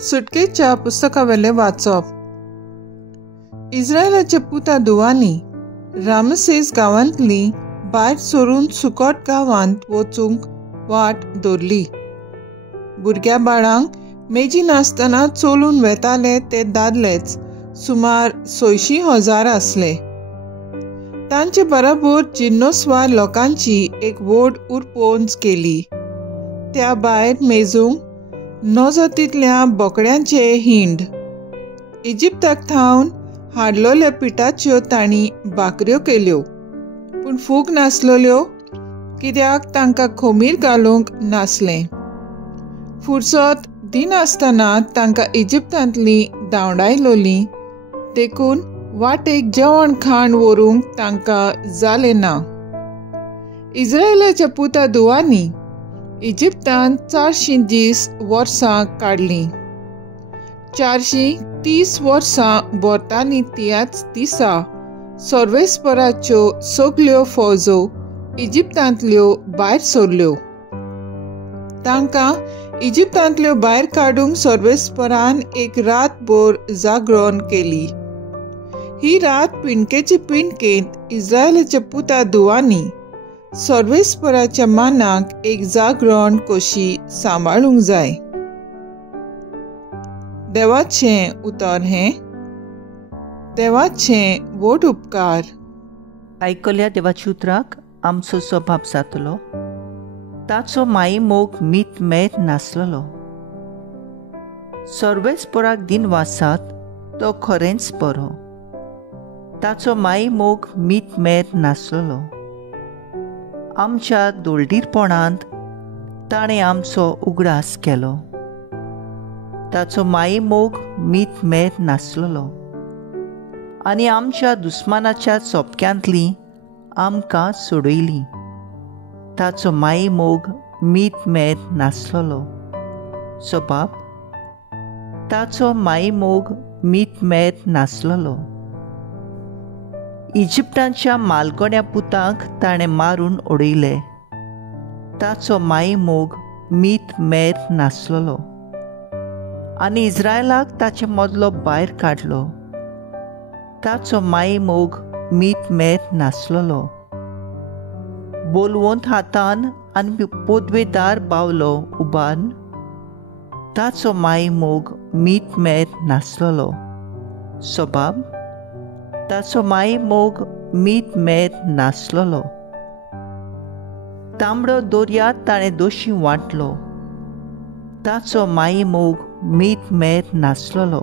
सुटकेच्या पुस्तकावेले वाचप. इस्रायलाच्या पुता दुवांनी रामसेस गांवांतली भायर सोरून सुकोट गांवांत वचूंक वाट दवरली. भुरग्या बाळांक मेजी नासतना चलून वेताले ते दादलेच सुमार 600,000 आसले. तांचे बरोबर जिन्नोस्वार लोकांची एक व्हड उरपोंच केली. त्या भायर मेजूंक नजतींतल्या बोकड्यांचे हिंड. इजिप्ताक थावन हाडलोल्या पिठाच्यो तांणी भाकऱ्यो केल्यो, पूण फूग नासलोल्यो कित्याक तांकां खोमीर घालूंक नासलें. फुरसत दिनासतना तांकां इजिप्तांतली धांवडायलोली, देखून वाटेक जेवण खाण व्हरूंक तांकां जालें ना. इस्रायलाच्या पुता दुवांनी इजिप्तांत 430 वर्सां काडलीं. 430 वर्सां भोंवतानी त्याच दिसा सर्वेस्पराच्यो सगल्यो फौजो इजिप्तांतल्यो भायर सरल्यो. तांकां इजिप्तांतल्यो भायर काडूंक सर्वेस्परान एक रातभर जागरण केली. ही रात पिणकेचे पिणकेंत इस्रायलाच्या पुता दुवांनी सर्वेस्पराच्या मानाक एक जागरण कशी सांबाळूंक जाय. देवाचें उतर हें. देवाचें व्हड उपकार. आयकल्या देवाच्या उतराक आमचो स्वभाव जातलो. ताचो माई मोग मीत मेद नासलोलो. सर्वेस्पराक दिनवासात तो खरेंच बरो. ताचो माई मोग मीत मेद नासलोलो. आमच्या दोळडीरपणांत ताणें आमचो उगडास केलो. ताचो माई मोग मीत मेद नासलोलो आनी आमच्या दुस्मानाच्या चोपक्यांतली आमकां सोडयली. ताचो माई मोग मीत मेद नासलोलो. स्वभाव. ताचो माई मोग मीत मेद नासलोलो. इजिप्टांच्या मालगोण्या पुतांक ताणें मारून उडयले. ताचो माई मोग मीत मेद नासलोलो आनी इस्रायलाक ताचे मदलो भायर काडलो. ताचो माई मोग मीत मेद नासलोलो. बोलवंत हातान आनी पोदवेदार बावलो उबान. ताचो माई मोग मीत मेद नासलोलो. स्वभाव. ताचो माई मोग मीत मेद नासलोलो. तांबडो दर्या ताणें दोशी वांटलो. ताचो माई मोग मीत मेद नासलोलो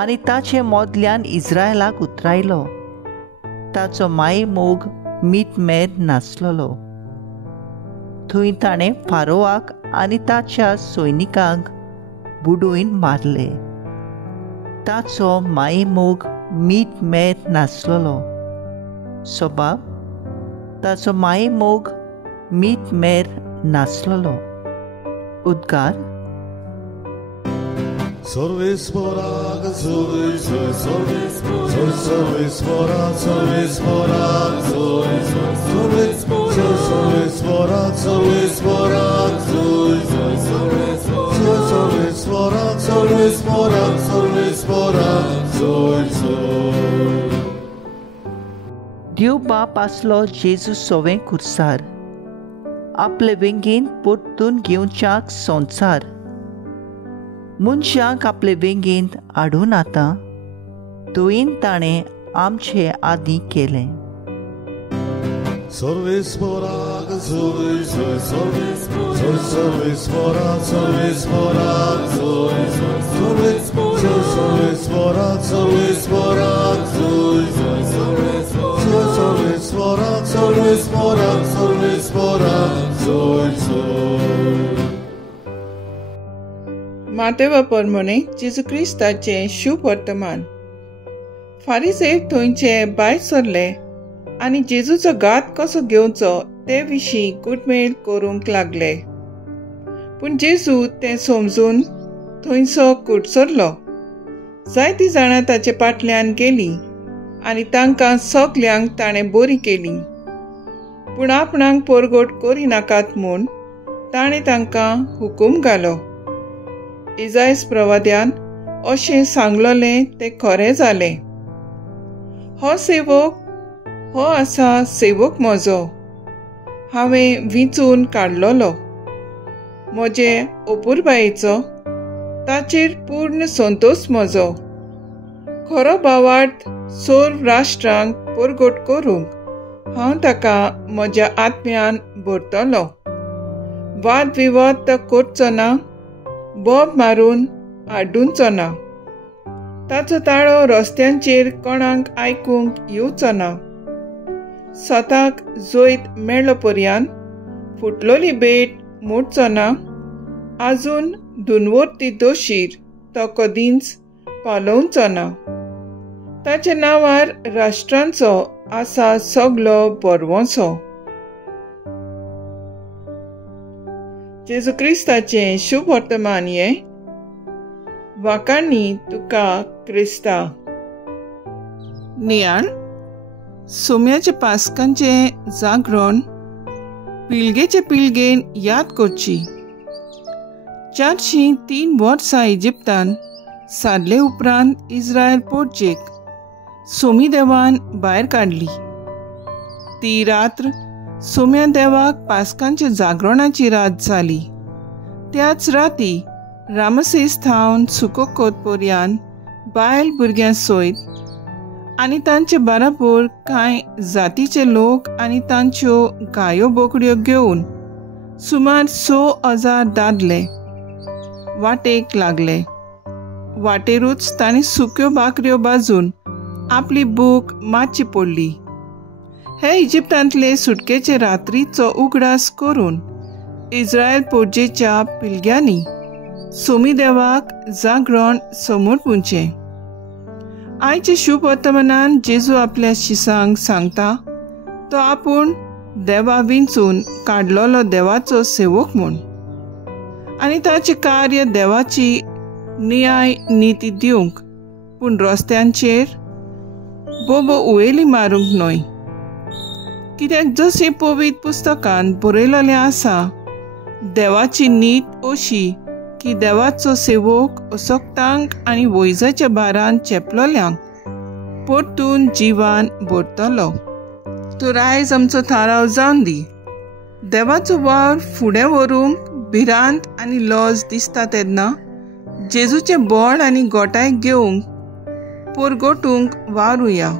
आनी ताचे मोदल्यान इस्रायलाक उतरायलो. ताचो माई मोग मीत मेद नासलोलो. थंय ताणें फारोवाक आनी ताच्या सैनिकांक बुडून मारले. ताचो माई मोग मीत मेद नासलोलो. स्वभाव. ताचो माई मोग मीत मेद नासलोलो. उद्गार. Sorvesporak, sorvesporak, sorvesporak, sorvesporak, sorvesporak, sorvesporak. देव बाप आसलो जेजू सोवें खुर्सार. आपले वेंगेन परतून घेवच्याक संवसार. मनशांक आपले वेंगेंत हाडून आतां तुवें ताणें आमचे आदीं केलें. Sorvesporak, sorvesporak, sorvesporak, sorvesporak, sorvesporak, sorvesporak, sorvesporak. मातेवा परमणे जेजू क्रिस्ताचे शुभ वर्तमान. फारिसे थंयचे भायर सरले आनी जेजूचो घात कसो घेवचो ते विशीं गुटमेळ करूंक लागले. पूण जेजू तें समजून थंयसो कुडसरलो. जायतीं जाणां ताचे फाटल्यान गेलीं आनी तांकां सगल्यांक ताणें बरी केली. पूण आपणाक परगट करिनाकात म्हूण ताणें तांकां हुकूम घालो. इजायस प्रवाद्यान अशें सांगलोलें तें खरें जालें. हो सेवक हो आसा सेवक म्हजो, हांवें विंचून काडलोलो. म्हजे अपुरबायेचो ताचेर पूर्ण संतोश म्हजो. खरो भावार्थ सोर राष्ट्रांक परगट करूंक हांव ताका म्हज्या आत्म्यान भरतलो. वाद विवाद तो करचो ना, बोब मारून आड्डूचो ना. ताचो ताळो रस्त्यांचेर कोणाक आयकूंक येवचो ना. स्वताक जोयत मेळ्ळो पर्यान फुटलोली भेट मोडचो ना. आजून दुनवर्ती दोशीर तो कदींच पालोवचो ना. ताच्या नांवार राष्ट्रांचो आसा सगलो बरवोसो. जेजू क्रिस्ताचें शुभ वर्तमान हें. वाकांनी तुका क्रिस्ता. नियाळ सोम्याच्या पास्कांचें जागरण पिळगेचे पिळगेन याद करची. 403 वर्सां इजिप्तान सारले उपरांत इस्रायल पोरचेक सोमी देवान भायर काडली. ती रात्र सोम्या देवाक पास्कांच्या जागरणाची रात जाली. त्याच राती रामसेस थावन सुकोकोत पर्यान बायल भुरग्यां सयत आनी तांचे बाराबर कांय जातीचे लोक आनी तांच्यो गायो बोकड्यो घेवन सुमार 6,000 दादले वाटेक लागले. वाटेरूच तांणी सुक्यो भाकऱ्यो भाजून आपली भूक मातशी पडली. हे इजिप्तांतले सुटकेचे रात्रीचो उगडास करून इस्रायल पोरजेच्या पिळग्यांनी सोमी देवाक जागरण समोर पुंचे. आयचे शुभ वर्तमानान जेजू आपल्या शिसांक सांगता तो आपूण देवा विंचून काडलोलो देवाचो सेवक म्हूण आनी ताचें कार्य देवाची न्याय नीती दिवंक, पूण रस्त्यांचेर बोबो उयेली मारूंक न्हय. कित्याक जशें पवित्र पुस्तकांत बरयलोलें आसा, देवाची नीत अशी की देवाचो सेवक असोक्तांक आनी वैजाच्या भारान चेपलोल्यांक परतून जिवान भरतलो. तूं आयज आमचो थाराव जावन दी. देवाचो वावर फुडें व्हरूंक भिरांत आनी लॉज दिसता तेन्ना जेजूचे बळ आनी गोठाय घेवंक परगटूंक वावरुया.